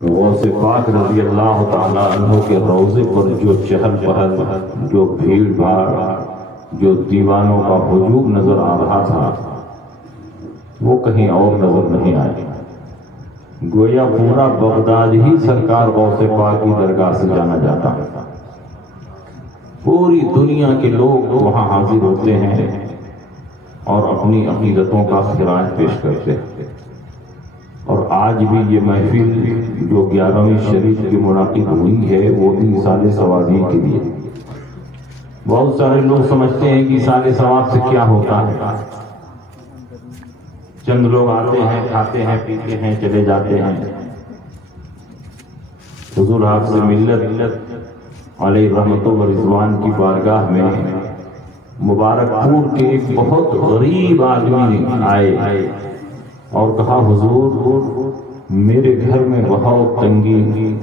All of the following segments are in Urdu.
غوث پاک رضی اللہ تعالیٰ عنہ کے روضے پر جو چہل پہل، جو بھیڑ بھاڑ، جو دیوانوں کا ہجوم نظر آ رہا تھا وہ کہیں اور نظر نہیں آئی۔ گویا پورا بغداد ہی سرکار غوث پاک کی درگاہ سے جانا جاتا ہے۔ پوری دنیا کے لوگ وہاں حاضر ہوتے ہیں اور اپنی عقیدتوں کا خراج پیش کرتے ہیں۔ اور آج بھی یہ محفل جو 11ویں شریف کی منعقد ہوئی ہے وہ بھی ایصال ثوابین کے لیے۔ بہت سارے لوگ سمجھتے ہیں کہ ایصال ثواب سے کیا ہوتا ہے، چند لوگ آتے ہیں، کھاتے ہیں، پیتے ہیں، چلے جاتے ہیں۔ حضور حافظ ملت علیہ رحمت و رضوان کی بارگاہ میں مبارک پور کے ایک بہت غریب آدمی آئے اور کہا حضور میرے گھر میں بہت تنگی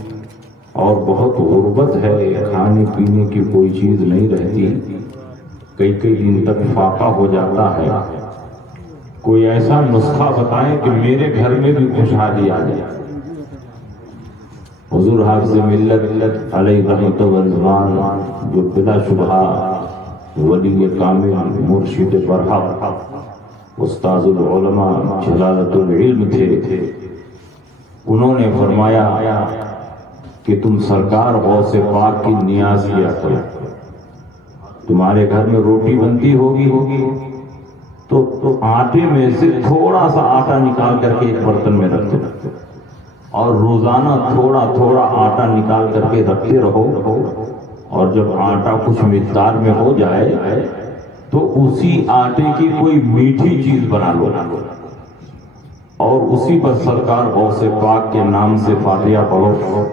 اور بہت غربت ہے، کھانے پینے کی کوئی چیز نہیں رہتی، کئی دن تک فاقہ ہو جاتا ہے، کوئی ایسا نسخہ بتائیں کہ میرے گھر میں بھی خوشحالی آ جائے۔ حضور حافظ ملت علیہ رحمت و رضوان جو بلا شبہ ولی کامل، مرشد برحق، استاذ العلماء، جلالت العلم تھے، انہوں نے فرمایا کہ تم سرکار غوث پاک کی نیاز کیا کرو۔ تمہارے گھر میں روٹی بنتی ہوگی تو آٹے میں سے تھوڑا سا آٹا نکال کر کے ایک برتن میں رکھ دو اور روزانہ تھوڑا آٹا نکال کر کے رکھتے رہو، اور جب آٹا کچھ مقدار میں ہو جائے تو اسی آٹے کی کوئی میٹھی چیز بنا لو اور اسی پر سرکار غوث پاک کے نام سے فاتحہ پڑھو،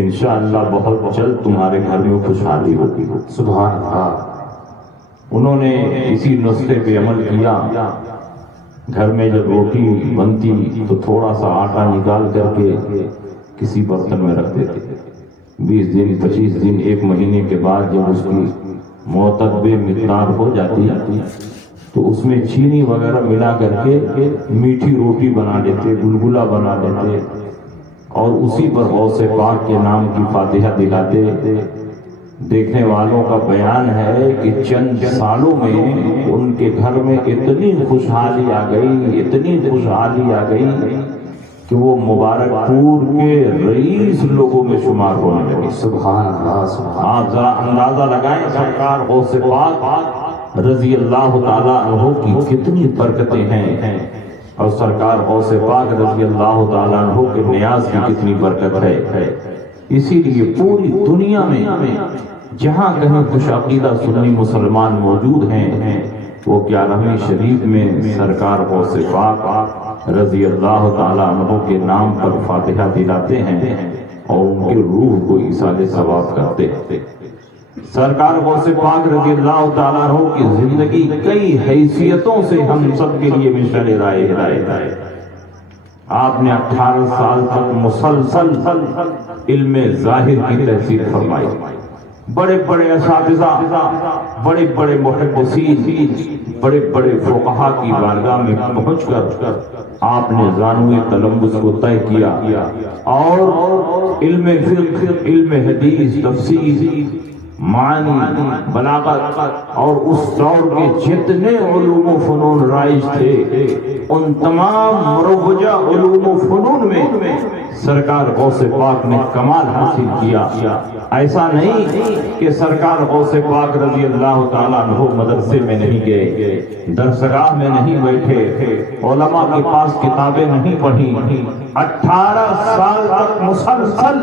انشاءاللہ بہت جلد تمہارے گھر میں خوشحالی ہوگی۔ سبحان اللہ۔ انہوں نے اسی نسخے پہ عمل کیا۔ گھر میں جب روٹی بنتی تو تھوڑا سا آٹا نکال کر کے کسی برتن میں رکھ دیتے۔ 20 دن، 25 دن، 1 مہینے کے بعد جب اس کی معتدل مقدار ہو جاتی تو اس میں چینی وغیرہ ملا کر کے میٹھی روٹی بنا لیتے، گلگلا بنا لیتے اور اسی پر غوث پاک کے نام کی فاتحہ دلاتے۔ دیکھنے والوں کا بیان ہے کہ چند سالوں میں ان کے گھر میں اتنی خوشحالی آ گئی کہ وہ مبارک پور کے رئیس لوگوں میں شمار ہونے لگے۔ سبحان اللہ۔ آپ ذرا اندازہ لگائیں سرکار غوث پاک رضی اللہ تعالیٰ عنہ کی کتنی برکتیں ہیں اور سرکار غوث پاک رضی اللہ تعالیٰ عنہ کے نیاز کی کتنی برکت ہے۔ اسی لیے پوری دنیا میں جہاں کہیں خوش عقیدہ سنی مسلمان موجود ہیں وہ 11ویں شریف میں سرکار غوث پاک رضی اللہ تعالیٰ عنہ کے نام پر فاتحہ دلاتے ہیں اور ان کے روح کو ایصال ثواب کرتے ہیں۔ سرکار غوث پاک رضی اللہ تعالیٰ عنہ کی زندگی کئی حیثیتوں سے ہم سب کے لیے مشعل رائے ہے۔ آپ نے 18 سال تک مسلسل علم ظاہر کی تحصیل فرمائی۔ بڑے بڑے اساتذہ، بڑے بڑے محدثین، بڑے بڑے فقہا کی بارگاہ میں پہنچ کر آپ نے زانوئے تلمس کو طے کیا اور علم فقہ، علم حدیث، تفسیر، معنی، بلاغت اور اس دور کے جتنے علوم و فنون رائج تھے ان تمام مروجہ علوم و فنون میں سرکار غوث پاک نے کمال حاصل کیا۔ ایسا نہیں کہ سرکار غوث پاک رضی اللہ تعالیٰ عنہ مدرسے میں نہیں گئے، درسگاہ میں نہیں بیٹھے، علماء کے پاس کتابیں نہیں پڑھی، 18 سال تک مسلسل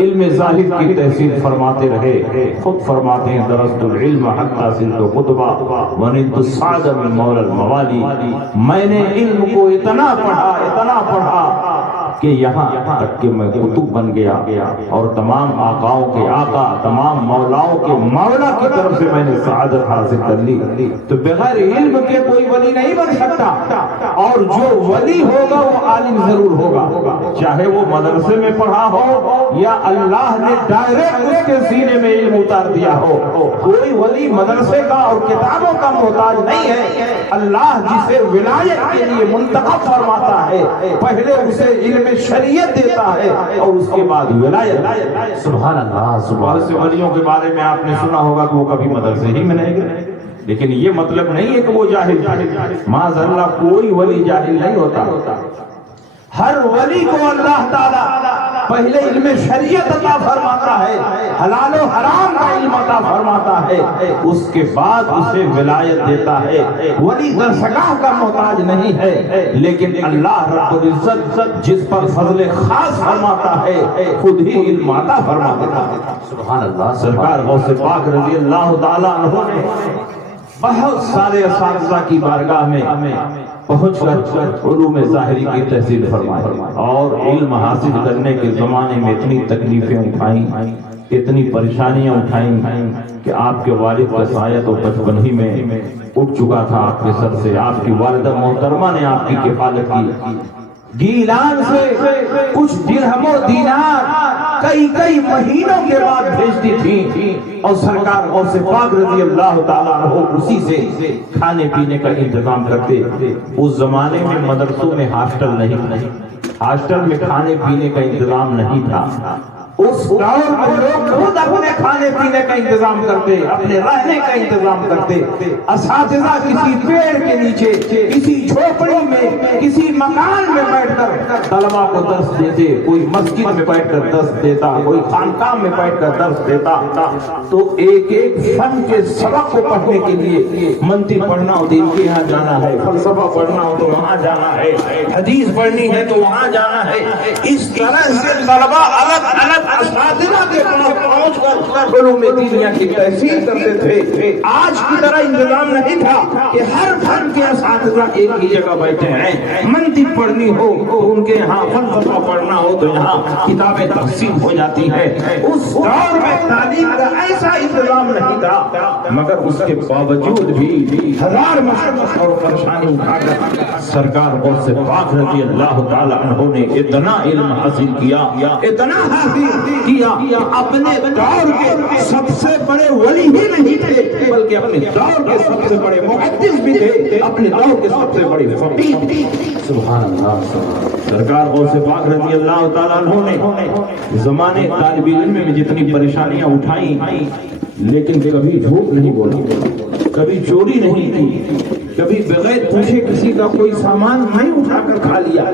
علم ظاہر کی تحصیل فرماتے رہے۔ خود فرماتے ہیں درست العلم حتی صرت خطبہ ونلت السعد من مولا الموالی، میں نے علم کو اتنا پڑھا کہ یہاں تک کہ میں کتب بن گیا اور تمام آقاؤں کے آقا، تمام مولاؤں کے مولا کی طرف سے میں نے سعادت حاصل کر لی۔ تو بغیر علم کے کوئی ولی نہیں بن سکتا، اور جو ولی ہوگا وہ عالم ضرور ہوگا، چاہے وہ مدرسے میں پڑھا ہو یا اللہ نے ڈائریکٹ اس کے سینے میں علم اتار دیا ہو۔ کوئی ولی مدرسے کا اور کتابوں کا محتاج نہیں ہے۔ اللہ جسے ولایت کے لیے منتخب فرماتا ہے پہلے اسے علم علم شریعت دیتا ہے اور اس کے بعد ولایت. سبحان اللہ. سبحان سے ولیوں کے بارے میں آپ نے سنا ہوگا کہ وہ کبھی مدرسے ہی میں نہیں گئے، لیکن یہ مطلب نہیں ہے کہ وہ جاہل. معاذ اللہ، کوئی ولی جاہل نہیں ہوتا. ہر ولی کو اللہ تعالیٰ پہلے علم شریعت عطا فرماتا ہے، حلال و حرام کا علم عطا فرماتا ہے، اس کے بعد اسے ولایت دیتا ہے. ولی درسگاہ کا محتاج نہیں ہے، لیکن اللہ رب العزت جس پر فضل خاص فرماتا ہے خود ہی علم عطا فرماتا ہے. سبحان اللہ. سرکار غوث پاک رضی اللہ تعالیٰ عنہ نے بہت سارے اساتذہ کی بارگاہ میں پہنچ کر علوم ظاہری کی تحصیل فرمائی اور علم حاصل کرنے کے زمانے میں اتنی تکلیفیں اٹھائیں، اتنی پریشانیاں اٹھائیں کہ آپ کے والد کا سایہ تو بچپن ہی میں اٹھ چکا تھا آپ کے سر سے. آپ کی والدہ محترمہ نے آپ کی کفالت کی. گیلان سے کچھ درہم و دینار کئی مہینوں کے بعد بھیجتی تھی اور سرکار غوث پاک رضی اللہ تعالیٰ عنہ اسی سے کھانے پینے کا انتظام کرتے. اس زمانے میں مدرسوں میں ہاسٹل نہیں، ہاسٹل میں کھانے پینے کا انتظام نہیں تھا. اس دور میں لوگ خود اپنے کھانے پینے کا انتظام کرتے، اپنے رہنے کا انتظام کرتے. اساتذہ کسی پیڑ کے نیچے، کسی جھوپڑی میں، کسی مکان میں بیٹھ کر طلباء کو درس دیتے. کوئی مسجد میں بیٹھ کر درس دیتا، کوئی خانقاہ میں بیٹھ کر درس دیتا. تو ایک ایک فن کے سبق کو پڑھنے کے لیے منطق پڑھنا ہو تو ان کے یہاں جانا ہے، فلسفہ پڑھنا ہو تو وہاں جانا ہے، حدیث پڑھنی ہے تو وہاں جانا ہے. اس طرح سے طلباء الگ الگ اساتذہ کے پاس پہنچ کر علوم دینیہ کی تحصیل کرتے تھے. آج کی طرح انتظام نہیں تھا کہ ہر فن کے اساتذہ ایک ہی جگہ بیٹھے ہیں. منطق پڑھنی ہو تو ان کے یہاں، فلسفہ پڑھنا ہو تو یہاں کتابیں تقسیم ہو جاتی ہیں. اس دور میں تعلیم کا ایسا انتظام نہیں تھا، مگر اس کے باوجود بھی ہزار مشقت اور پریشانی اٹھا کر سرکار غوث پاک رضی اللہ تعالیٰ عنہ نے اتنا علم حاصل کیا، اتنا حاصل کیا. اپنے دور کے سب سے بڑے ولی ہی نہیں تھے، بلکہ اپنے دور کے سب سے بڑے محدث بھی تھے، اپنے دور کے سب سے بڑے فقیہ تھے. سبحان اللہ. سرکار غوث پاک رضی اللہ تعالیٰ عنہ نے زمانے طالب علم میں جتنی پریشانیاں اٹھائیں، لیکن کبھی جھوٹ نہیں بولا، کبھی چوری نہیں کی، کبھی بغیر پوچھے کسی کا کوئی سامان نہیں اٹھا کر کھا لیا.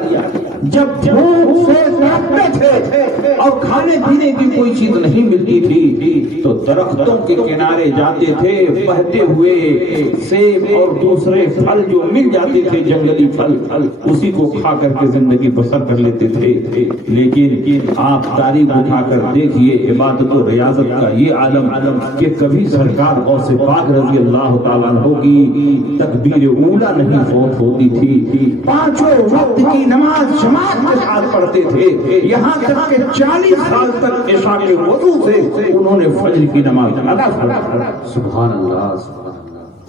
جب بھوک سے تڑپتے تھے اور کھانے پینے کی کوئی چیز نہیں ملتی تھی تو درختوں کے کنارے جاتے تھے، بہتے ہوئے سیب اور دوسرے پھل جو مل جاتے تھے، جنگلی پھل، اسی کو کھا کر کے زندگی بسر کر لیتے تھے. لیکن آپ تاریخ اٹھا کر دیکھیے عبادت و ریاضت کا یہ عالم کہ کبھی سرکار غوث پاک رضی اللہ تعالیٰ عنہ کی تکبیر اولا نہیں فوت ہوتی تھی. پانچوں وقت کی نماز جماعت کے ساتھ پڑھتے تھے، یہاں تک کہ 40 سال تک عشاء کے وضو سے انہوں نے فجر کی نماز ادا فرمائی. سبحان اللہ.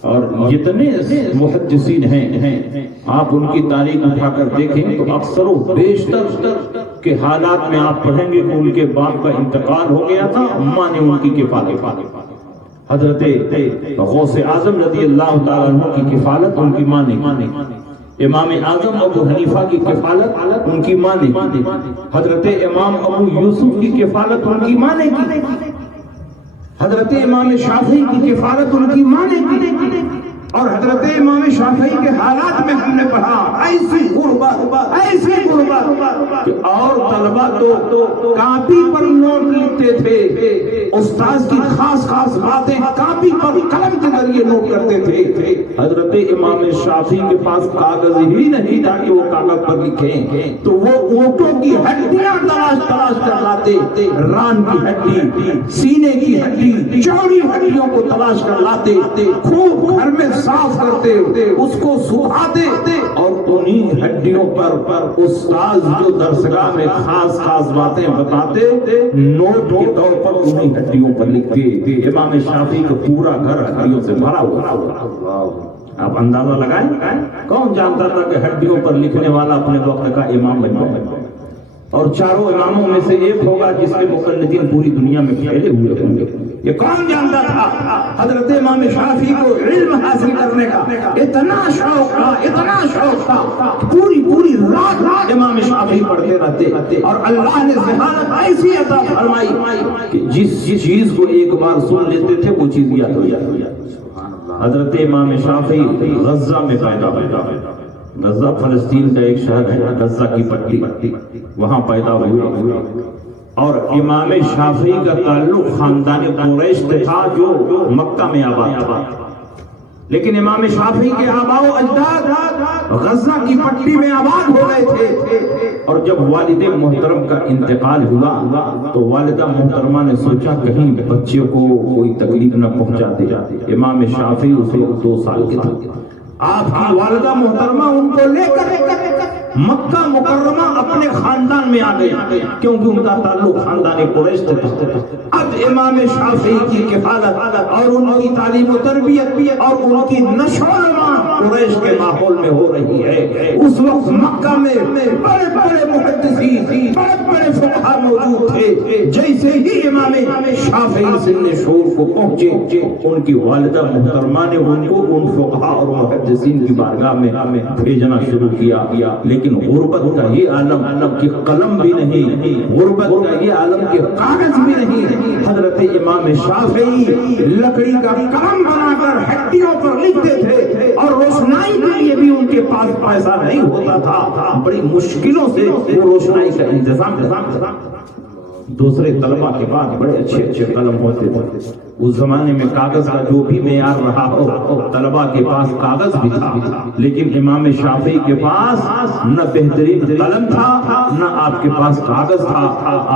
اور جتنے محدثین ہیں آپ ان کی تاریخ اٹھا کر دیکھیں تو اکثر و بیشتر کے حالات میں آپ پڑھیں گے کہ ان کے باپ کا انتقال ہو گیا تھا، اماں نے ان کی کفالت. حضرت غوث اعظم رضی اللہ تعالیٰ عنہ کی کفالت ان کی ماں نے کی. امام اعظم ابو حنیفہ کی کفالت ان کی ماں نے کی. حضرت امام ابو یوسف کی کفالت ان کی ماں نے کی. حضرت امام شافعی کی کفالت ان کی ماں نے کی. اور حضرت امام شافعی کے حالات میں ہم نے پڑھا ایسی غربت کہ اور طلبہ تو کاپی پر نوٹ لکھتے تھے، استاذ کی خاص باتیں کاپی پر قلم کے ذریعے نوٹ کرتے تھے. حضرت امام شافعی کے پاس کاغذ ہی نہیں تھا کہ وہ کاغذ پر لکھیں، تو وہ اونٹوں کی ہڈیاں تلاش کر لاتے، ران کی ہڈی، سینے کی ہڈی، چوڑی ہڈیوں کو تلاش کر لاتے، خوب گھر میں صاف کرتے، اس کو سکھاتے اور انہی ہڈیوں پر استاذ جو درسگاہ میں خاص باتیں بتاتے نوٹ کے طور پر انہی ہڈیوں پر لکھتے. امام شافعی کا پورا گھر ہڈیوں سے بھرا ہوا. آپ اندازہ لگائیں کون جانتا تھا کہ ہڈیوں پر لکھنے والا اپنے وقت کا امام بن جائے. اور چاروں اماموں میں سے ایک ہوگا جس کے مقلدین پوری دنیا میں پھیلے ہوئے ہوں گے۔ یہ کون جانتا تھا؟ حضرت امام شافعی کو علم حاصل کرنے کا اتنا شوق تھا، پوری رات امام شافعی پڑھتے رہتے، اور اللہ نے ذہانت ایسی عطا فرمائی کہ جس چیز کو ایک بار سن لیتے تھے وہ چیز یاد ہو جاتی۔ حضرت امام شافعی غزہ میں پیدا ہوئے۔ غزہ فلسطین کا ایک شہر ہے، غزہ کی پٹی، وہاں پیدا ہوئے، اور امام شافعی کا تعلق خاندان قریش سے تھا جو مکہ میں آباد تھا، لیکن امام شافعی کے آباء و اجداد غزہ کی پٹی میں آباد ہو گئے تھے، اور جب والد محترم کا انتقال ہوا تو والدہ محترمہ نے سوچا کہیں بچے کو کوئی تکلیف نہ پہنچا دے۔ امام شافعی اسے 2 سال کے تھے، آپ کی والدہ محترمہ ان کو لے کر مکہ مکرمہ اپنے خاندان میں آ گئی، کیونکہ ان کا تعلق خاندان قریش سے تھا۔ اب امام شافعی کی کفالت اور ان کی تعلیم و تربیت اور ان کی نشو و نما قریش کے ماحول میں ہو رہی ہے۔ اس وقت مکہ میں بڑے بڑے محدثین، بڑے بڑے فقہاء موجود تھے۔ جیسے ہی امام شافعی سن شعور کو پہنچے، ان کی والدہ محترمہ نے ان کو ان فقہاء اور محدثین کی بارگاہ میں بھیجنا شروع کیا، لیکن غربت کا یہ عالم کہ قلم بھی نہیں، غربت کا یہ عالم کہ کاغذ بھی نہیں۔ حضرت امام شافعی لکڑی کا کلم بنا کر ہڈیوں پر لکھتے تھے، اور روشنائی کے لیے بھی ان کے پاس پیسہ نہیں ہوتا تھا، بڑی مشکلوں سے وہ روشنائی کا انتظام تھا۔ دوسرے طلبہ کے پاس بڑے اچھے قلم ہوتے تھے۔ اس زمانے میں کاغذ کا جو بھی معیار رہا ہو، طلبہ کے پاس کاغذ بھی تھا، لیکن امام شافعی کے پاس نہ بہترین قلم تھا، نہ آپ کے پاس کاغذ تھا،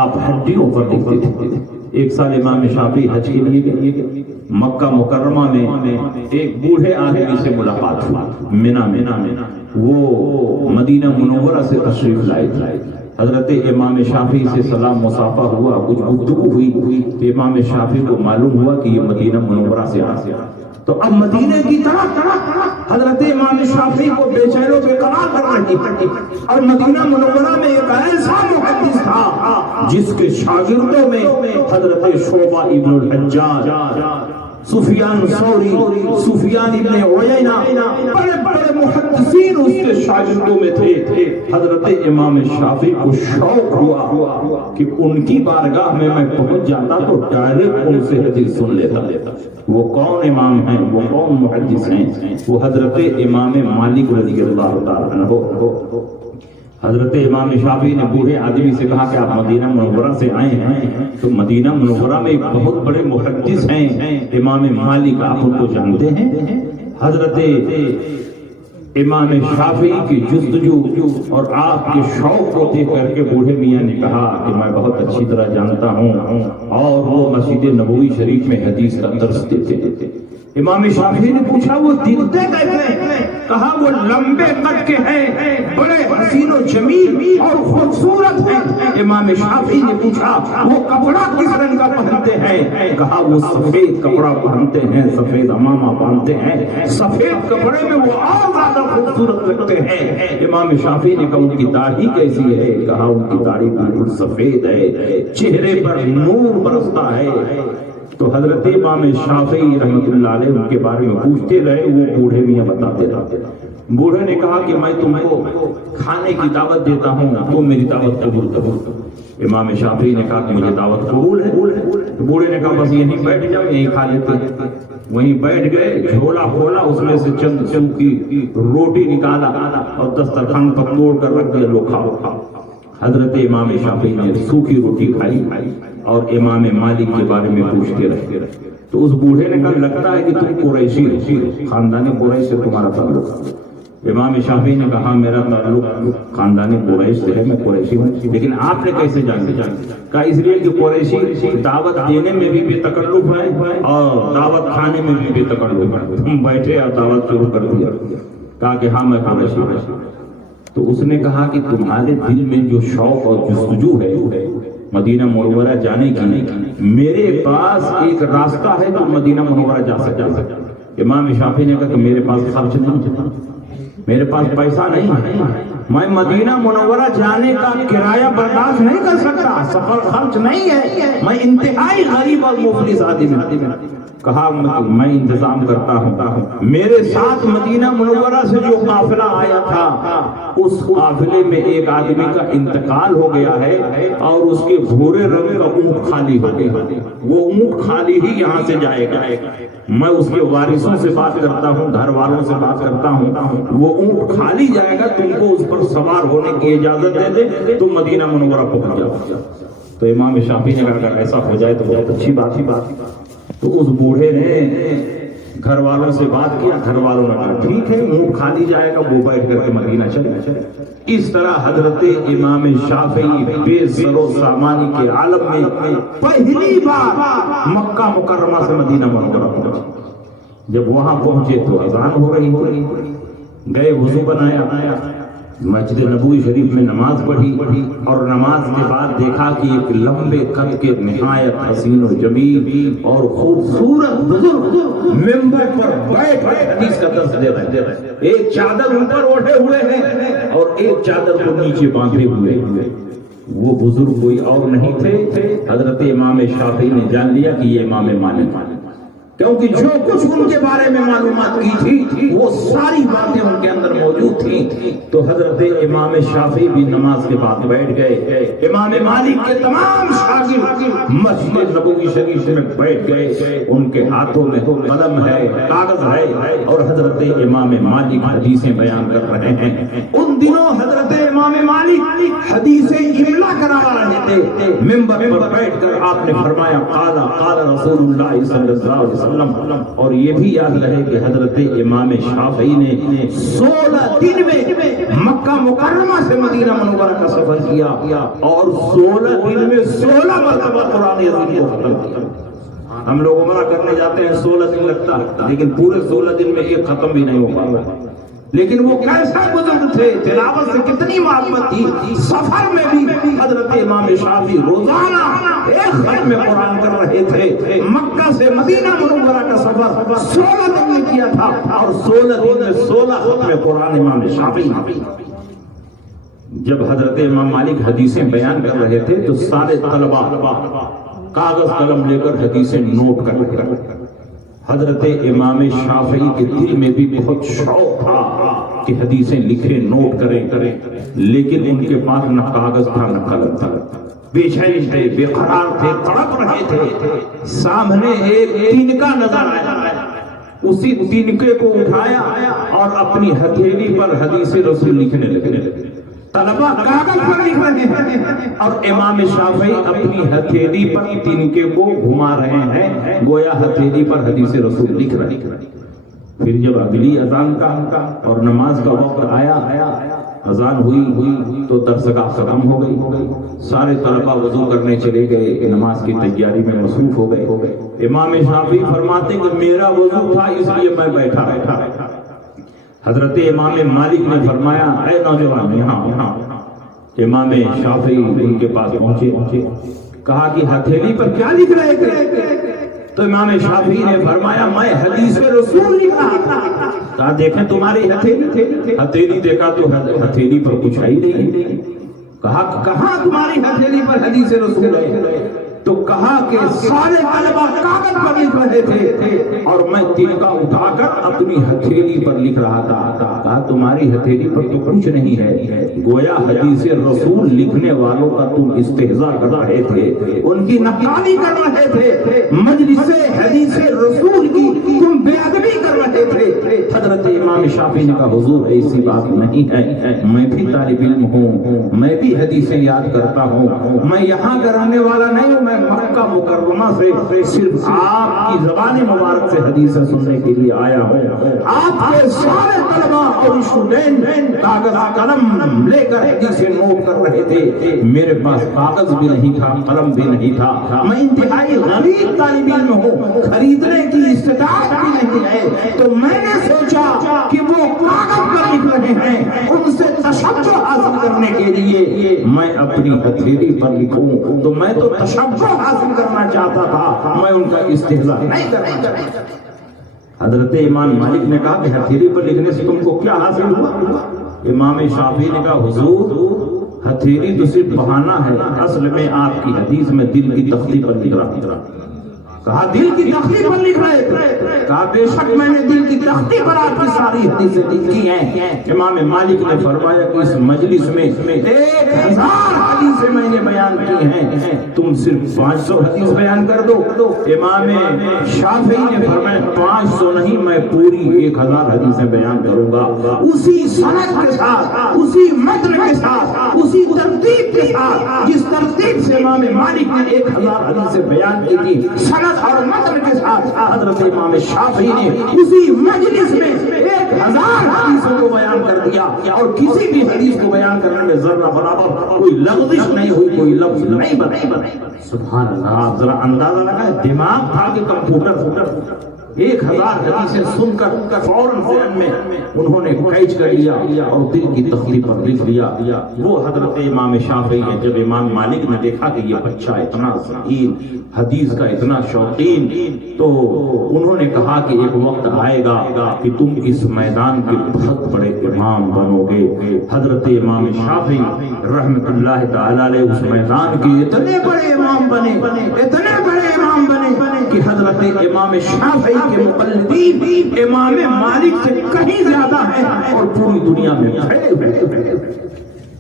آپ ہڈیوں پر لکھتے تھے۔ ایک سال امام شافعی حج کے لیے گئے، مکہ مکرمہ میں ایک بوڑھے آدمی سے ملاقات ہوئی، مینا میں، وہ مدینہ منورہ سے تشریف لائے تھے۔ حضرت امام شافعی سے سلام مصافحہ ہوا، کچھ گفتگو ہوئی، امام شافعی کو معلوم ہوا کہ یہ مدینہ منورہ سے آیا، تو اب مدینہ کی طرف حضرت امام شافعی کو بے چین و بے قرار کر رہی تھی، اور مدینہ منورہ میں ایک ایسا محدث تھا جس کے شاگردوں میں حضرت شعبہ ابن الحجاج، سفیان ثوری، سفیان ابن عیینہ، بڑے بڑے محدثین اس کے شاگردوں میں تھے۔ حضرت امام شافعی کو شوق ہوا کہ ان کی بارگاہ میں پہنچ جاتا تو ڈائریکٹ ان سے حدیث سن لیتا۔ وہ کون امام ہیں، وہ کون محدث ہیں؟ وہ حضرت امام مالک رضی اللہ تعالیٰ عنہ۔ حضرت امام شافعی نے بوڑھے آدمی سے کہا کہ آپ مدینہ منورہ سے آئے ہیں، تو مدینہ منورہ میں ایک بہت بڑے محدث ہیں امام مالک، آپ ان کو جانتے ہیں؟ حضرت امام شافعی کی جستجو اور آپ کے شوق کو دیکھ کر کے بوڑھے میاں نے کہا کہ میں بہت اچھی طرح جانتا ہوں، اور وہ مسجد نبوی شریف میں حدیث کا درس دیتے تھے۔ امام شافعی نے پوچھا وہ دکھتے کیسے ہیں؟ کہا وہ لمبے قد کے ہیں، بڑے حسین و جمیل اور خوبصورت ہیں۔ امام شافعی نے پوچھا وہ کپڑا کس رنگ کا پہنتے ہیں؟ کہا وہ سفید کپڑا پہنتے ہیں، سفید امامہ باندھتے ہیں، سفید کپڑے میں وہ اور زیادہ خوبصورت لگتے ہیں۔ امام شافعی نے کہا ان کی داڑھی کیسی ہے؟ کہا ان کی داڑھی بالکل سفید ہے، چہرے پر نور برستا ہے۔ تو حضرت امام شافعی رحمۃ اللہ علیہ ان کے بارے میں پوچھتے رہے، وہ بوڑھے میاں بتاتے رہے۔ بوڑھے نے کہا کہ میں تم کو کھانے کی دعوت دیتا ہوں، تم میری دعوت قبول کرو۔ امام شافعی نے کہا کہ مجھے دعوت قبول ہے۔ بوڑھے نے کہا بس یہیں بیٹھ جاؤ، یہیں کھا لیتے ہیں۔ وہیں بیٹھ گئے، جھولا کھولا، اس میں سے چند سوکھی روٹی نکالا اور دسترخوان پر توڑ کر رکھ دیا، لو کھاؤ۔ حضرت امام شافعی نے سوکھی روٹی کھائی اور امام مالک کے بارے میں پوچھتے رہے۔ تو اس بوڑھے نے کہا لگتا ہے کہ تم قریشی ہو، خاندان قریش سے تمہارا تعلق۔ امام شافعی نے کہا میرا تعلق خاندان قریش سے ہے، میں قریشی ہوں، لیکن آپ نے کیسے جانا؟ کہا اس لیے کہ قریشی دعوت دینے میں بھی بے تکلف ہے اور دعوت کھانے میں بھی بے تکلف ہے۔ تم بیٹھے اور دعوت شروع کر دیا۔ کہا کہ ہاں میں قریشی ہوں۔ تو اس نے کہا کہ تمہارے دل میں جو شوق اور جستجو ہے مدینہ منورہ جانے کی، میرے پاس ایک راستہ ہے تو مدینہ منورہ جا سکتا۔ امام شافعی نے کہا کہ میرے پاس خرچ نہیں، میرے پاس پیسہ نہیں ہے، میں مدینہ منورہ جانے کا کرایہ برداشت نہیں کر سکتا، سفر خرچ نہیں ہے، میں انتہائی غریب اور مفلس آدمی ہوں۔ کہا میں انتظام کرتا ہوں۔ میرے ساتھ مدینہ منورہ سے جو قافلہ آیا تھا اس قافلے میں ایک آدمی کا انتقال ہو گیا ہے اور اس کے بھورے رنگ کا اونٹ خالی ہو گیا، وہ اونٹ خالی ہی یہاں سے جائے گا۔ میں اس کے وارثوں سے بات کرتا ہوں، گھر والوں سے بات کرتا ہوں، وہ اونٹ خالی جائے گا، تم کو اس پر سوار ہونے کی اجازت دے دے، تم مدینہ منورہ پہنچ جاؤ۔ تو امام شافعی نے کہا کہ ایسا ہو جائے تو بہت اچھی بات ہی بات۔ تو اس بوڑھے نے گھر والوں سے بات کیا، گھر والوں نے کہا ٹھیک ہے، اونٹ خالی جائے گا، وہ بیٹھ کر کے مدینہ چلے۔ اس طرح حضرت امام شافعی بے سر و سامانی کے عالم میں پہلی بار مکہ مکرمہ سے مدینہ منورہ پہنچے۔ جب وہاں پہنچے تو اذان ہو رہی تھی، گئے وضو بنایا، مسجد نبوی شریف میں نماز پڑھی اور نماز کے بعد دیکھا کہ ایک لمبے قد کے نہایت حسین و جمیل اور خوبصورت بزرگ منبر پر بیٹھ حدیث کا درس دے رہے ہیں۔ ایک چادر اوپر اوڑھے ہوئے ہیں اور ایک چادر کو نیچے باندھے ہوئے۔ وہ بزرگ کوئی اور نہیں تھے، حضرت امام شافعی نے جان لیا کہ یہ امام مالک، کیونکہ جو کچھ ان کے بارے میں معلومات کی تھی وہ ساری باتیں ان کے اندر موجود تھیں۔ تو حضرت امام شافعی بھی نماز کے بعد بیٹھ گئے، امام مالک کے تمام شاگرد مسجد نبوی شریف میں بیٹھ گئے، ان کے ہاتھوں میں قلم ہے، کاغذ ہے اور حضرت امام مالک حدیثیں بیان کر رہے ہیں۔ ان دنوں حضرت امام مالک حدیثیں املا کرا رہے تھے، منبر پر بیٹھ کر آپ نے فرمایا قال قال رسول اللہ صلی اللہ علیہ وسلم۔ اور یہ بھی یاد رہے کہ حضرت امام شافعی نے 16 دن میں مکہ مکرمہ سے مدینہ منورہ کا سفر کیا اور 16 دن میں 16 مرتبہ قرآن عظیم کو ختم کیا۔ ہم لوگ عمرہ کرنے جاتے ہیں 16 دن لگتا ہے، لیکن پورے 16 دن میں ایک ختم بھی نہیں ہو پاتا۔ لیکن وہ کیسا بزرگ تھے، تلاوت سے کتنی محبت تھی۔ سفر میں بھی حضرت امام شافعی روزانہ ایک ختم قرآن کر رہے تھے۔ مکہ سے مدینہ منورہ کا سفر 16 دن میں کیا تھا اور 16 دن میں 16 ختم قرآن امام شافعی۔ جب حضرت امام مالک حدیثیں بیان کر رہے تھے تو سارے طلباء کاغذ قلم لے کر حدیثیں نوٹ کر رہے تھے۔ حضرت امام شافعی کے دل میں بھی بہت شوق تھا کہ حدیثیں لکھیں، نوٹ کریں، لیکن ان کے پاس نہ کاغذ تھا نہ قلم تھا، بے چین تھے، بے قرار تھے، تڑپ رہے تھے۔ سامنے ایک تنکا نظر آیا، اسی تنکے کو اٹھایا اور اپنی ہتھیلی پر حدیث رسول لکھنے لگے۔ طلبہ کاغذ پر لکھ رہے ہیں اور امام شافعی اپنی ہتھیلی پر تنکے کو گھما رہے ہیں، گویا ہتھیلی پر حدیث رسول لکھ رہے ہیں۔ پھر جب اگلی اذان کا اور نماز کا وقت آیا، اذان ہوئی تو درسگاہ ختم ہو گئی، سارے طلبہ وضو کرنے چلے گئے، نماز کی تیاری میں مصروف ہو گئے۔ امام شافعی فرماتے کہ میرا وضو تھا اس لیے میں بیٹھا۔ حضرت امام مالک نے فرمایا اے نوجوان یہاں۔ امام شافعی ان کے پاس پہنچے، کہا کہ ہتھیلی پر کیا لکھ رہے تھے؟ تو امام شافعی نے فرمایا میں حدیث رسول لکھ رہا تھا۔ کہا دیکھیں تمہاری ہتھیلی دیکھا تو ہتھیلی پر کچھ ہے ہی نہیں۔ کہا کہاں تمہاری ہتھیلی پر حدیث رسول ہے؟ تو کہا کہ سارے طلبہ کاغذ پر لکھ رہے تھے اور میں تنکا اٹھا کر اپنی ہتھیلی پر لکھ رہا تھا۔ کہا تمہاری ہتھیلی پر تو کچھ نہیں ہے، گویا حدیث رسول لکھنے والوں کا تم استہزاء کر رہے تھے، ان کی نقالی کر رہے تھے، مجلس حدیث رسول کی تم بے ادبی کر رہے تھے۔ حضرت امام شافعی نے کہا حضور ایسی بات نہیں ہے، میں بھی طالب علم ہوں، میں بھی حدیثیں یاد کرتا ہوں، میں یہاں کا رہنے والا نہیں ہوں، میں مکہ مکرمہ سے صرف آپ کی زبان مبارک سے حدیثیں سننے کے لیے آیا ہوں۔ آپ کے سارے طلباء اور اسٹوڈنٹ کاغذ قلم لے کر حدیثیں نوٹ کر رہے تھے، میرے پاس کاغذ بھی نہیں تھا، قلم بھی نہیں تھا، میں انتہائی غریب طالب علم ہوں، خریدنے کی استطاعت بھی نہیں ہے، تو میں نے سوچا کہ وہ کاغذ پر لکھ رہے ہیں، ان سے تشبہ حاصل کرنے کے لیے میں اپنی ہتھیلی پر لکھوں، تو میں تو تشبہ حاصل کرنا چاہتا تھا، میں ان کا استہزاء نہیں کرنا چاہتا۔ حضرت امام مالک نے کہا کہ ہتھیلی پر لکھنے سے تم کو کیا حاصل ہوا؟ امام شافعی نے کہا حضور ہتھیلی تو صرف بہانہ ہے، اصل میں آپ کی حدیث میں دل کی تختی پر لکھ رہا۔ کہا دل کی تختی پر لکھ رہے تھے؟ کہا بے شک میں نے دل کی تختی پر آپ کی ساری حدیثیں لکھی ہیں۔ امام مالک نے فرمایا کہ اس مجلس میں 1000 حدیثیں میں نے بیان کی ہیں، تم صرف 500 حدیث بیان کر دو۔ امام شافعی نے فرمایا 500 نہیں، میں پوری 1000 حدیثیں بیان کروں گا، اسی سند کے ساتھ، اسی متن کے ساتھ، اسی ترتیب کے ساتھ جس ترتیب سے امام مالک نے 1000 حدیثیں بیان کی تھی، سند اور متن کے ساتھ حضرت امام شافعی نے اسی مجلس میں 1000 حدیثوں کو بیان کر دیا، اور کسی بھی حدیث کو بیان کرنے میں ذرہ برابر کوئی لغزش نہیں ہوئی، کوئی لفظ نہیں بنا۔ سبحان اللہ! آپ ذرا اندازہ لگائیں، دماغ تھا کہ کمپیوٹر 1000 حدیثیں سن کر فوراً ذہن میں انہوں نے کیچ کر لیا اور دل کی تختی پر لکھ لیا۔ وہ حضرت امام شافعی ہیں۔ جب امام مالک نے دیکھا کہ یہ بچہ اتنا ذہین، حدیث کا اتنا شوقین، تو انہوں نے کہا کہ ایک وقت آئے گا کہ تم اس میدان کے بہت بڑے امام بنو گے۔ حضرت امام شافعی رحمت اللہ تعالی علیہ اس میدان کے اتنے بڑے امام بنے، اتنے بڑے امام بنے کہ حضرت امام شافعی کے مقلدین امام مالک سے کہیں زیادہ ہیں اور پوری دنیا میں پھیلے ہوئے۔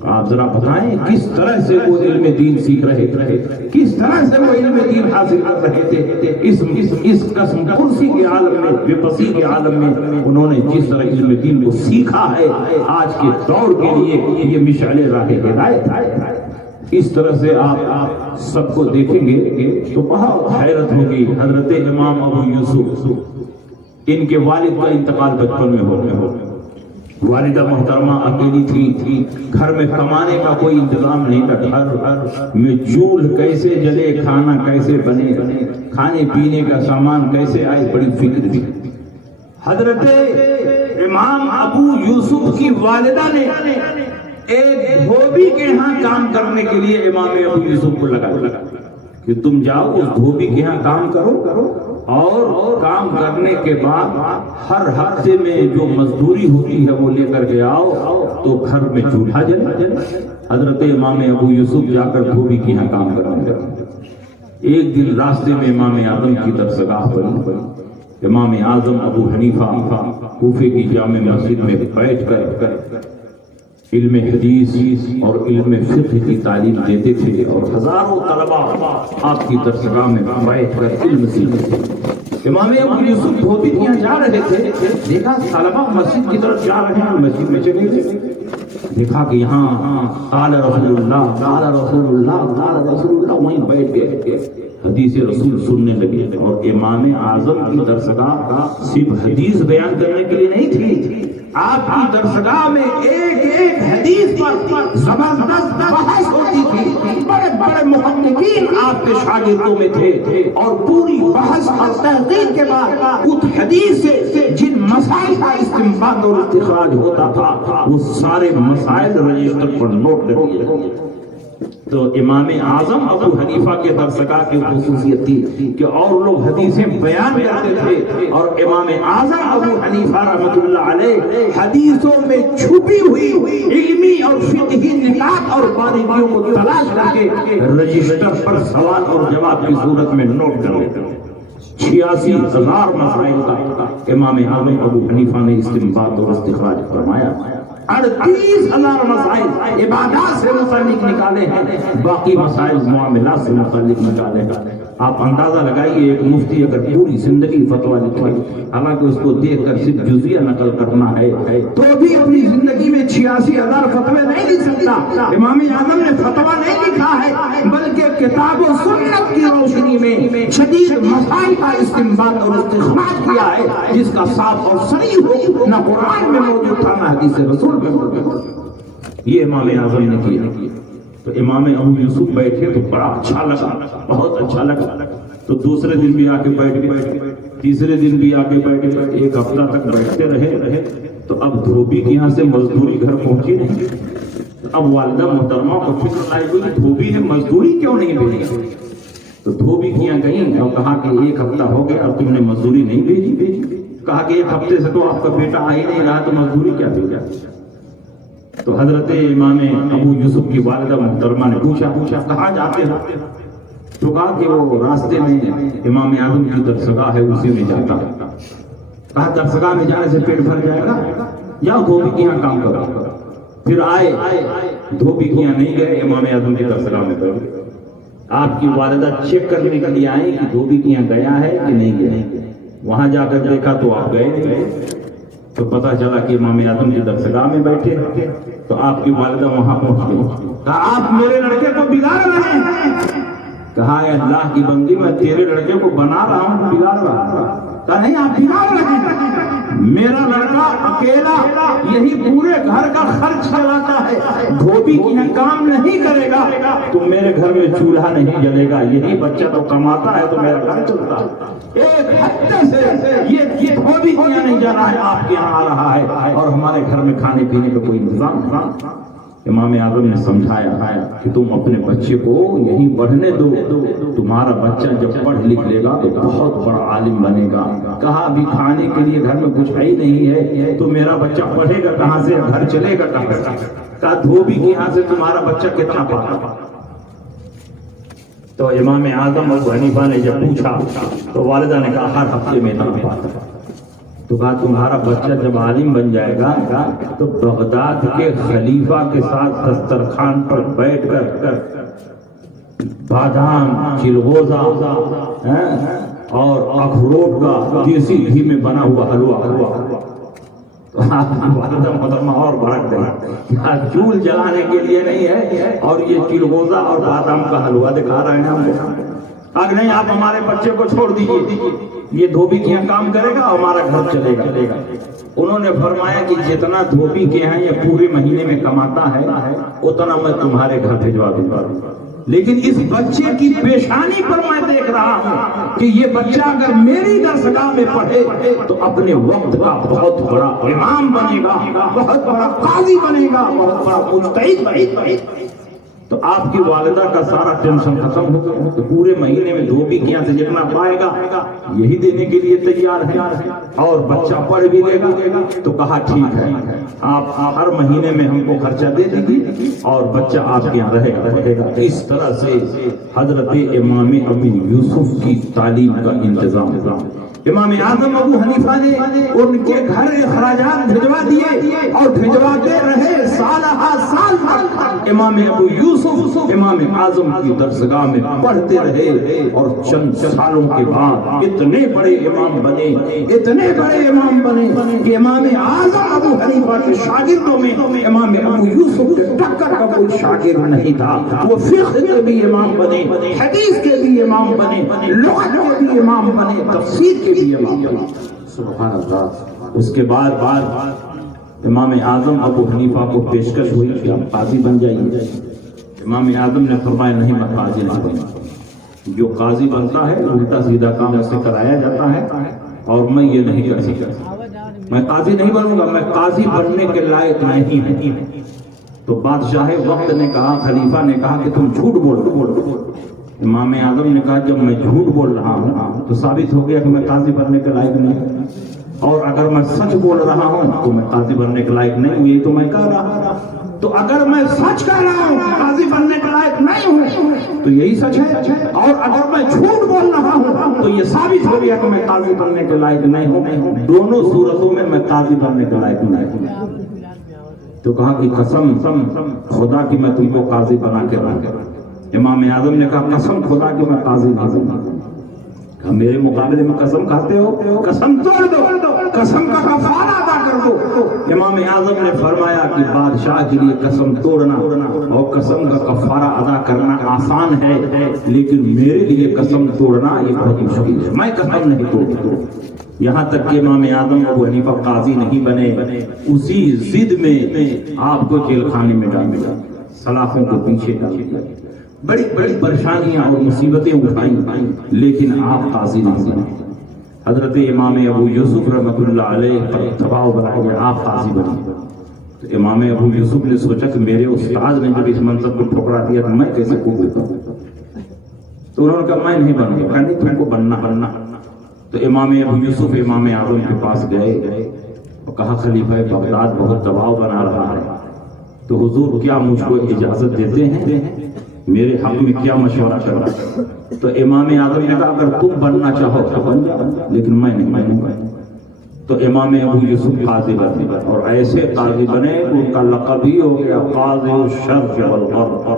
آپ ذرا بتائیں کس طرح سے وہ علم دین سیکھ رہے تھے، کس طرح سے وہ علم دین حاصل کر رہے تھے۔ اس قسم کرسی کے عالم میں، بے کے عالم میں انہوں نے جس طرح علم دین کو سیکھا ہے، آج کے دور کے لیے یہ مشعل راہ ہدایت ہے۔ اس طرح سے آپ سب کو دیکھیں گے تو بہت حیرت ہوگی۔ حضرت امام ابو یوسف، ان کے والد کا انتقال بچپن میں ہو گیا۔ والدہ محترمہ اکیلی تھی، گھر میں کمانے کا کوئی انتظام نہیں تھا، گھر میں چولھ کیسے جلے، کھانا کیسے بنے، کھانے پینے کا سامان کیسے آئے، بڑی فکر تھی۔ حضرت امام ابو یوسف کی والدہ نے ایک دھوبی کے ہاں کام کرنے کے لیے امام ابو یوسف کو لگا کہ تم جاؤ اس دھوبی کے ہاں کام کرو، اور کام کرنے کے بعد ہر ہفتے میں جو مزدوری ہوتی ہے وہ لے کر کے آؤ تو گھر میں چولہا جلے۔ حضرت امام ابو یوسف جا کر دھوبی کے یہاں کام کرنے لگے۔ ایک دن راستے میں امام اعظم کی درسگاہ پڑی۔ امام اعظم ابو حنیفہ کوفے کی جامع مسجد میں بیٹھ کر علم حدیث اور علم فقہ کی تعلیم دیتے تھے، اور ہزاروں طلبہ آپ کی درسگاہ میں بیٹھ کر علم سیکھتے تھے۔ امام ابو یوسف دھوبی کے یہاں جا رہے تھے، دیکھا طلبہ مسجد کی طرف جا رہے ہیں، مسجد میں چلے گئے، دیکھا کہ یہاں قال رسول اللہ، قال رسول اللہ، قال رسول اللہ، وہیں بیٹھ گئے، حدیث رسول سننے لگے۔ اور امام اعظم کی درسگاہ صرف حدیث بیان کرنے کے لیے نہیں تھی، آپ کی درسگاہ میں ایک ایک حدیث پر زبردست بحث ہوتی تھی۔ بڑے بڑے محققین آپ کے شاگردوں میں تھے، اور پوری بحث اور تحقیق کے بعد اس حدیث سے جن مسائل کا استنباط اور استخراج ہوتا تھا وہ سارے مسائل رجسٹر پر نوٹ کر لیے گئے۔ تو امام اعظم ابو حنیفہ کے درسگاہ کی خصوصیت تھی کہ اور لوگ حدیثیں بیان کرتے تھے، اور امام اعظم ابو حنیفہ رحمۃ اللہ علیہ حدیثوں میں چھپی ہوئی علمی اور فقہی نکات اور باریکیوں کو تلاش کر کے رجسٹر پر سوال اور جواب کی صورت میں نوٹ کر لیتے تھے۔ 86,000 مسائل کا امام اعظم ابو حنیفہ نے استنباط اور استخراج فرمایا۔ 38,000 مسائل عبادات سے متعلق نکالے ہیں، باقی مسائل معاملات سے متعلق نکالے ہیں۔ آپ اندازہ لگائیے ایک مفتی اگر پوری زندگی فتویٰ لکھے، حالانکہ اس کو دیکھ کر صرف جزیہ نقل کرنا ہے، تو بھی اپنی زندگی میں 86,000 فتوے نہیں لکھ سکتا۔ امام اعظم نے فتویٰ نہیں لکھا ہے، بلکہ کتاب و سنت کی روشنی میں شدید مسائل کا استنباط اور استخراج کیا ہے، جس کا صاف اور صریح ہو نہ قرآن میں موجود تھا نہ حدیث رسول میں موجود۔ یہ امام اعظم نے کیا۔ تو امام ابو یوسف بیٹھے تو بڑا اچھا لگا، بہت اچھا لگا۔ تو دوسرے دن بھی آ کے بیٹھ گئے، تیسرے دن بھی آ کے بیٹھ گئے، ایک ہفتہ تک بیٹھتے رہے۔ تو اب دھوبی کے یہاں سے مزدوری گھر پہنچی نہیں۔ اب والدہ محترمہ کو فکر لائی ہوئی دھوبی نے مزدوری کیوں نہیں بھیجی؟ تو دھوبی کے یہاں گئی اور کہا کہ ایک ہفتہ ہو گیا اور تم نے مزدوری نہیں بھیجی۔ کہا کہ ایک ہفتے سے تو آپ کا بیٹا آ ہی نہیں رہا، تو مزدوری کیا بھیجا؟ تو حضرت امام ابو یوسف کی والدہ محترمہ نے پوچھا کہاں جاتے ہو؟ تو کہا کہ وہ راستے میں امام اعظم کی درسگاہ ہے اسی میں جاتا ہے۔ کہا درسگاہ میں جانے سے پیٹ بھر جائے گا، یا دھوبی کے یہاں کام کرو۔ پھر آئے دھوبی کے یہاں نہیں گئے، امام اعظم کی درسگاہ میں گئے۔ آپ کی والدہ چیک کرنے کے لیے آئے کہ دھوبی کے یہاں گیا ہے کہ نہیں گیا۔ وہاں جا کر دیکھا تو آپ گئے نہیں، تو پتا چلا کہ امام اعظم کی درسگاہ میں بیٹھے۔ تو آپ کی والدہ وہاں پہنچ گئی، کہا آپ میرے لڑکے کو بگاڑ رہے ہیں۔ کہا اے اللہ کی بندی، میں تیرے لڑکے کو بنا رہا ہوں، بگاڑ رہا ہوں؟ کہا نہیں، آپ بگاڑ رہے ہیں۔ میرا لڑکا اکیلا یہی پورے گھر کا خرچ چلاتا ہے، دھوبی کی کام نہیں کرے گا تو میرے گھر میں چولہا نہیں جلے گا، یہی بچہ تو کماتا ہے تو میرا گھر چلتا ہے۔ ایک ہفتے سے یہ دھوبی کی نہیں جانا ہے، آپ کے یہاں آ رہا ہے اور ہمارے گھر میں کھانے پینے کا کوئی انتظام نہیں۔ امام اعظم نے سمجھایا کہ تم اپنے بچے کو یہیں پڑھنے دو، تمہارا بچہ جب پڑھ لکھ لے گا تو بہت بڑا عالم بنے گا۔ کہا ابھی کھانے کے لیے گھر میں کچھ ہے ہی نہیں ہے تو میرا بچہ پڑھے گا کہاں سے، گھر چلے گا کہاں سے؟ کہا دھوبی کے یہاں سے تمہارا بچہ کتنا پڑھا؟ تو امام اعظم ابو حنیفہ نے جب پوچھا تو والدہ نے کہا ہر ہفتے میں اتنا پڑھتا۔ تو کہا تمہارا بچہ جب عالم بن جائے گا تو بغداد کے خلیفہ کے ساتھ دسترخوان پر بیٹھ کر بادام، چلغوزہ اور اخروٹ کا دیسی گھی میں بنا ہوا حلوہ۔ تو والدہ محترمہ اور بھڑک گئی، چول جلانے کے لیے نہیں ہے اور یہ چلغوزہ اور بادام کا حلوہ دکھا رہے ہیں ہم کو۔ اگر نہیں آپ ہمارے بچے کو چھوڑ دیجیے، یہ دھوبی کے یہاں کام کرے گا اور ہمارا گھر چلے گا۔ انہوں نے فرمایا کہ جتنا دھوبی کے ہیں یہ پورے مہینے میں کماتا ہے اتنا میں تمہارے گھر بھجوا دوں گا، لیکن اس بچے کی پیشانی پر میں دیکھ رہا ہوں کہ یہ بچہ اگر میری درسگاہ میں پڑھے تو اپنے وقت کا بہت بڑا امام بنے گا، بہت بڑا قاضی بنے گا، بہت بڑا مجتہد بنے گا۔ تو آپ کی والدہ کا سارا ٹینشن ختم ہو گیا، تو پورے مہینے میں دھوبی کے یہاں سے جتنا پائے گا یہی دینے کے لیے تیار ہے اور بچہ پڑھ بھی لے گا۔ تو کہا ٹھیک ہے، آپ ہر مہینے میں ہم کو خرچہ دے دیجیے اور بچہ آپ کے یہاں رہے گا۔ اس طرح سے حضرت امام ابو یوسف کی تعلیم کا انتظام۔ امام اعظم ابو حنیفہ نے ان کے گھر اخراجات بھجوا دیے اور بھجواتے رہے سال تک۔ امام ابو یوسف امام اعظم کی درسگاہ میں پڑھتے رہے اور چند سالوں کے بعد اتنے بڑے امام بنے کہ امام اعظم ابو حنیفہ کے شاگردوں میں امام ابو یوسف کے ٹکر کا کوئی شاگرد نہیں تھا۔ وہ فقہ کے بھی امام بنے، حدیث کے بھی امام بنے، لغت کے بھی امام بنے، تفسیر کے بھی امام بنے۔ سبحان اللہ۔ اس کے بعد امام اعظم ابو حنیفہ کو پیشکش ہوئی کہ آپ قاضی بن جائیے۔ امام اعظم نے فرمایا نہیں، میں قاضی نہیں بنوں، جو قاضی بنتا ہے الٹا سیدھا کام اس سے کرایا جاتا ہے اور میں یہ نہیں کر سکتا، میں قاضی نہیں بنوں گا، میں قاضی بننے کے لائق نہیں ہوں۔ تو بادشاہ وقت نے کہا، خلیفہ نے کہا کہ تم جھوٹ بول۔ امام اعظم نے کہا جب میں جھوٹ بول رہا ہوں تو ثابت ہو گیا کہ میں قاضی بننے کے لائق نہیں ہوں، اور اگر میں سچ بول رہا ہوں تو میں قاضی بننے کے لائق نہیں ہوں، یہ تو میں کہہ رہا ہوں۔ تو اگر میں سچ کہہ رہا ہوں کہ قاضی بننے کے لائق نہیں ہوں تو یہی سچ ہے، اور اگر میں جھوٹ بول رہا ہوں تو یہ ثابت ہو گیا کہ میں قاضی بننے کے لائق نہیں ہوں۔ دونوں صورتوں میں قاضی بننے کے لائق نہیں ہوں۔ تو کہا کہ قسم خدا کی میں تم کو قاضی بنا کے رہا۔ امام اعظم نے کہا قسم خدا کی میں قاضی نہیں بنوں۔ میرے مقابلے میں قسم کھاتے ہو، قسم توڑ دو، قسم کا کفارہ ادا کر دو۔ امام اعظم نے فرمایا کہ بادشاہ کے لیے قسم توڑنا اور قسم کا کفارہ ادا کرنا آسان ہے، لیکن میرے لیے قسم توڑنا یہ بہت مشکل ہے، میں قسم نہیں توڑتا۔ یہاں تک کہ امام اعظم ابو حنیفہ قاضی نہیں بنے، اسی ضد میں آپ کو جیل خانے میں ڈال دیا، سلاخوں کو پیچھے ڈال دیا، بڑی بڑی پریشانیاں اور مصیبتیں اٹھائیں، لیکن آپ قاضی نہیں بنے۔ حضرت امام ابو یوسف رحمۃ اللہ علیہ پر دباؤ بنایا گیا، آپ قاضی بنے۔ تو امام ابو یوسف نے سوچا کہ میرے استاد نے جب اس منصب کو ٹھکرا دیا تو میں کیسے کو بولوں؟ تو انہوں نے کہا میں نہیں بنوں گا، نہیں تم کو بننا۔ تو امام ابو یوسف امام اعظم کے پاس گئے اور کہا خلیفہ بغداد بہت دباؤ بنا رہا ہے تو حضور کیا مجھ کو اجازت دیتے ہیں میرے حق میں کیا مشورہ کر رہا ہے؟ تو امام اعظم نے کہا اگر تم بننا چاہو تو بن جاؤ، لیکن میں نہیں۔ تو امام ابو یوسف قاضی بنے اور ایسے قاضی بنے ان کا لقب ہی ہو گیا قاضی الشرق والغرب۔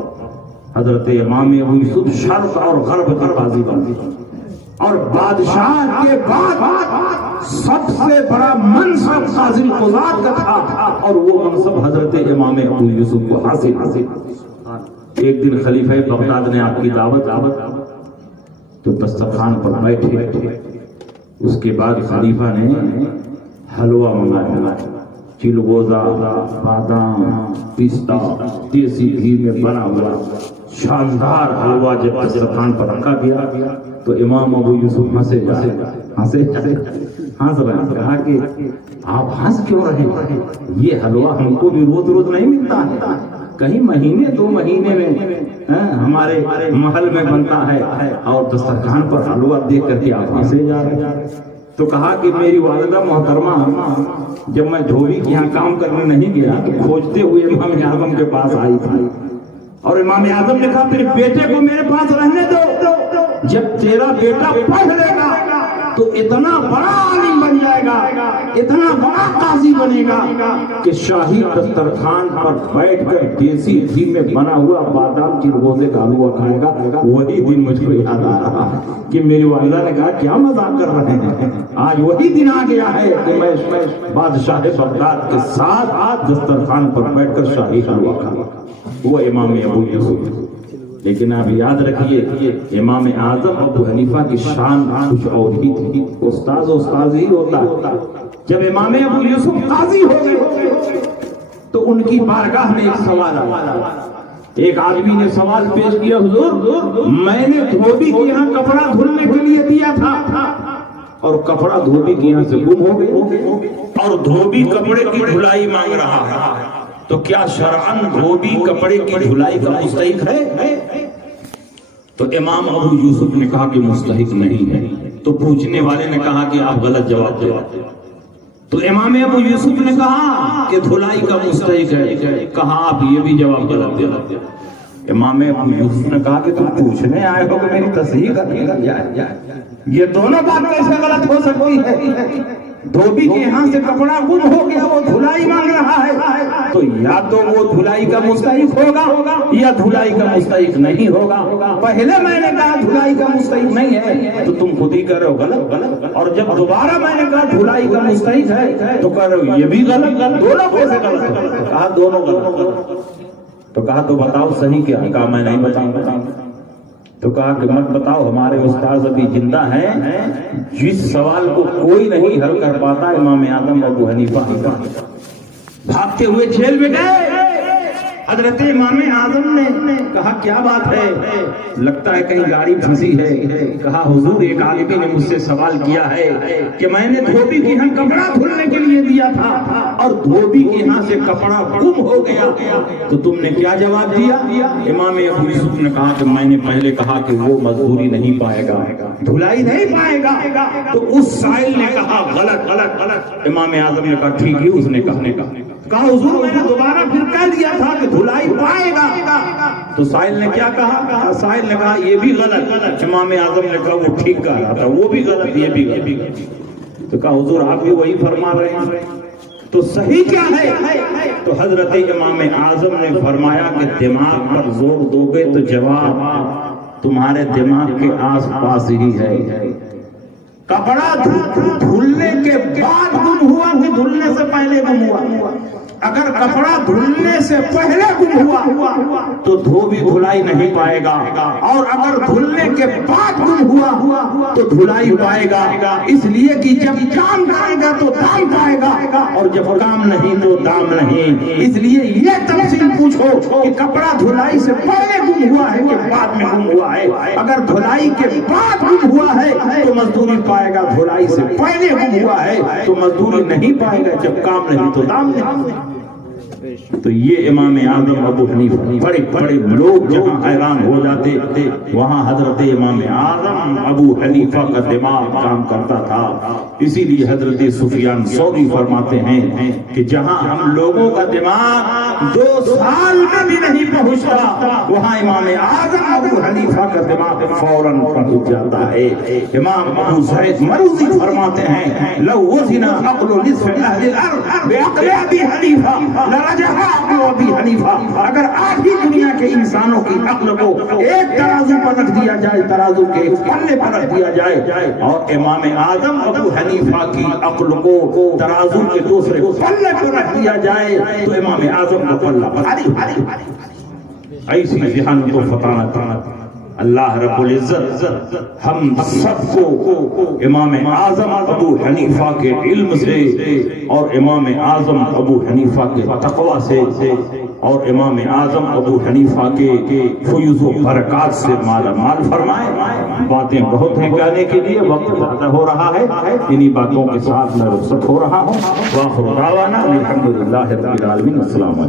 حضرت امام ابو یوسف شرق اور غرب کے قاضی بنے، اور بادشاہ کے بعد سب سے بڑا منصب قاضی القضات کا تھا، اور وہ منصب حضرت امام ابو یوسف کو حاصل۔ ایک دن خلیفہ بغداد نے آپ کی دعوت تو دسترخوان پر بیٹھے، اس کے بعد خلیفہ نے حلوہ منگایا، چلغوزہ، بادام، پستہ، دیسی گھی میں بنا ہوا شاندار حلوہ جب دسترخوان پر رکھا گیا تو امام ابو یوسف ہنسے ہنس رہے ہیں۔ کہا کہ آپ ہنس کیوں رہے ہیں؟ یہ حلوہ ہم کو بھی روز روز نہیں ملتا ہے، کہیں مہینے 2 مہینے میں ہمارے محل میں بنتا ہے، اور دسترخوان پر حلوہ دیکھ کر کے آپ ہنسے جا رہے ہیں۔ تو کہا کہ میری والدہ محترمہ جب میں دھوبی کے یہاں کام کرنے نہیں گیا تو کھوجتے ہوئے امام اعظم کے پاس آئی تھی، اور امام اعظم نے کہا میرے بیٹے کو میرے پاس رہنے دو، جب تیرا بیٹا پڑھ لے گا تو اتنا بڑا عالم بن جائے گا، اتنا بڑا قاضی بنے گا کہ شاہی دسترخوان پر بیٹھ کر دیسی گھی میں بنا ہوا بادام چلغوزے کا حلوہ کھائے گا۔ وہی دن مجھ کو یاد آ رہا کہ میری والدہ نے کہا کیا مذاق کر رہے ہیں، آج وہی دن آ گیا ہے کہ میں بادشاہ بغداد کے ساتھ دسترخوان پر بیٹھ کر شاہی حلوہ کھاؤں۔ وہ امام ابو یوسف۔ لیکن آپ یاد رکھیے امام اعظم ابو حنیفہ کی شان کچھ اور ہی تھی۔ استاذ ہی ہوتا، جب امام ابو یوسف قاضی ہو گئے تو ان کی بارگاہ میں ایک سوال آیا۔ ایک آدمی نے سوال پیش کیا، حضور میں نے دھوبی کے یہاں کپڑا دھلنے کے لیے دیا تھا اور کپڑا دھوبی کے یہاں سے گم ہو گیا، اور دھوبی کپڑے کی دھلائی مانگ رہا ہے، تو کیا شرعاً دھوبی کپڑے کی دھلائی کا مستحق ہے؟ تو امام ابو یوسف نے کہا کہ مستحق نہیں ہے۔ تو پوچھنے والے نے کہا کہ آپ غلط جواب دے۔ تو امام ابو یوسف نے کہا کہ دھلائی کا مستحق ہے، کہا آپ یہ بھی جواب غلط دے۔ امام ابو یوسف نے کہا کہ تم پوچھنے آئے ہو کہ میری تصحیح کرنے کا، یہ دونوں بات کیسے غلط ہو سکتی ہے؟ دھوبی کے یہاں سے کپڑا گم ہو گیا، وہ دھلائی مانگ رہا ہے، تو یا تو وہ دھلائی کا مستحق ہوگا یا دھلائی کا مستحق نہیں ہوگا۔ پہلے میں نے کہا دھلائی کا مستحق نہیں ہے تو تم خود ہی کر رہے ہو غلط، اور جب دوبارہ میں نے کہا دھلائی کا مستحق ہے تو کر رہے ہو یہ بھی غلط۔ دونوں کیسے غلط؟ کہا دونوں غلط۔ تو کہا تو بتاؤ صحیح کیا؟ کہا میں نہیں بتاؤں۔ تو کہا کہ مت بتاؤ، ہمارے استاذ ابھی زندہ ہیں، جس سوال کو کوئی نہیں حل کر پاتا امام اعظم ابو حنیفہ بھاگتے ہوئے جیل میں گئے۔ حضرت امام اعظم نے کہا کیا بات ہے؟ لگتا ہے کہیں گاڑی پھنسی ہے۔ کہا حضور ایک آدمی نے مجھ سے سوال کیا ہے کہ میں نے دھوبی کے یہاں کپڑا دھلنے کے لیے دیا تھا اور دھوبی کے یہاں سے کپڑا گم ہو گیا، تو تم نے کیا جواب دیا؟ امام ابو یوسف نے کہا کہ میں نے پہلے کہا کہ وہ مزدوری نہیں پائے گا، دھلائی نہیں پائے گا، تو اس سائل نے کہا غلط۔ امام اعظم نے کہا ٹھیک ہے، اس نے کہا حضور میں نے دوبارہ پھر کہہ دیا تھا کہ دھلائی پائے گا، تو سائل نے کیا کہا؟ سائل نے کہا یہ بھی غلط۔ امام اعظم نے کہا وہ ٹھیک کہہ رہا تھا، وہ بھی غلط، یہ بھی غلط۔ تو کہا حضور آپ بھی وہی فرما رہے ہیں، تو صحیح کیا ہے؟ تو حضرت امام اعظم نے فرمایا کہ دماغ پر زور دو گے تو جواب تمہارے دماغ کے آس پاس ہی ہے۔ کپڑا دھلنے کے بعد گم ہوا کہ دھلنے سے پہلے گم ہوا؟ اگر کپڑا دھلنے سے پہلے گم ہوا تو دھوبی دھلائی نہیں پائے گا، اور اگر دھلنے کے بعد گم ہوا تو دھلائی پائے گا، اس لیے کہ جب کام کرے گا تو دام پائے گا، اور جب کام نہیں تو دام نہیں۔ اس لیے یہ تفصیل پوچھو کہ کپڑا دھلائی سے پہلے گم ہوا ہے کہ بعد میں گم ہوا ہے۔ اگر دھلائی کے بعد گم ہوا ہے تو مزدوری پائے گا، دھلائی سے پہلے گم ہوا ہے تو مزدوری نہیں پائے گا، جب کام نہیں تو دام نہیں۔ تو یہ امام اعظم ابو حنیفہ، بڑے بڑے لوگ جہاں حیران ہو جاتے وہاں حضرت امام اعظم ابو حنیفہ کا دماغ کام کرتا تھا۔ اسی لیے حضرت سفیان ثوری فرماتے ہیں کہ جہاں ہم لوگوں کا دماغ 2 سال میں بھی نہیں پہنچتا، وہاں امام اعظم ابو حنیفہ کا دماغ فوراً پہنچ جاتا ہے۔ امام ابو سعید مروزی فرماتے ہیں لو وزن عقل نصف اہل الارض بعقل ابی حنیفہ لرجح عقل ابی حنیفہ، اگر آدھی دنیا کے انسانوں کی عقل کو ایک ترازو پر رکھ دیا جائے، ترازو کے ایک پلے پر رکھ دیا جائے، اور امام اعظم ابو حنیفہ کی عقل کو ترازو کے دوسرے پلے پر رکھ دیا جائے تو امام اعظم کا پلہ بھاری۔ ایسی ذہانت و فطانت اللہ رب العزت ہم سب کو امام اعظم ابو حنیفہ کے علم سے اور امام اعظم ابو حنیفہ کے تقوی سے اور امام اعظم ابو حنیفہ کے فیض و برکات سے مالا مال فرمائے۔ باتیں بہت ہیں کہنے کے لیے، وقت زیادہ ہو رہا ہے، انہی باتوں کے ساتھ میں رخصت ہو رہا ہوں۔ وآخر دعوانا الحمدللہ رب العالمین۔ السلام علیکم۔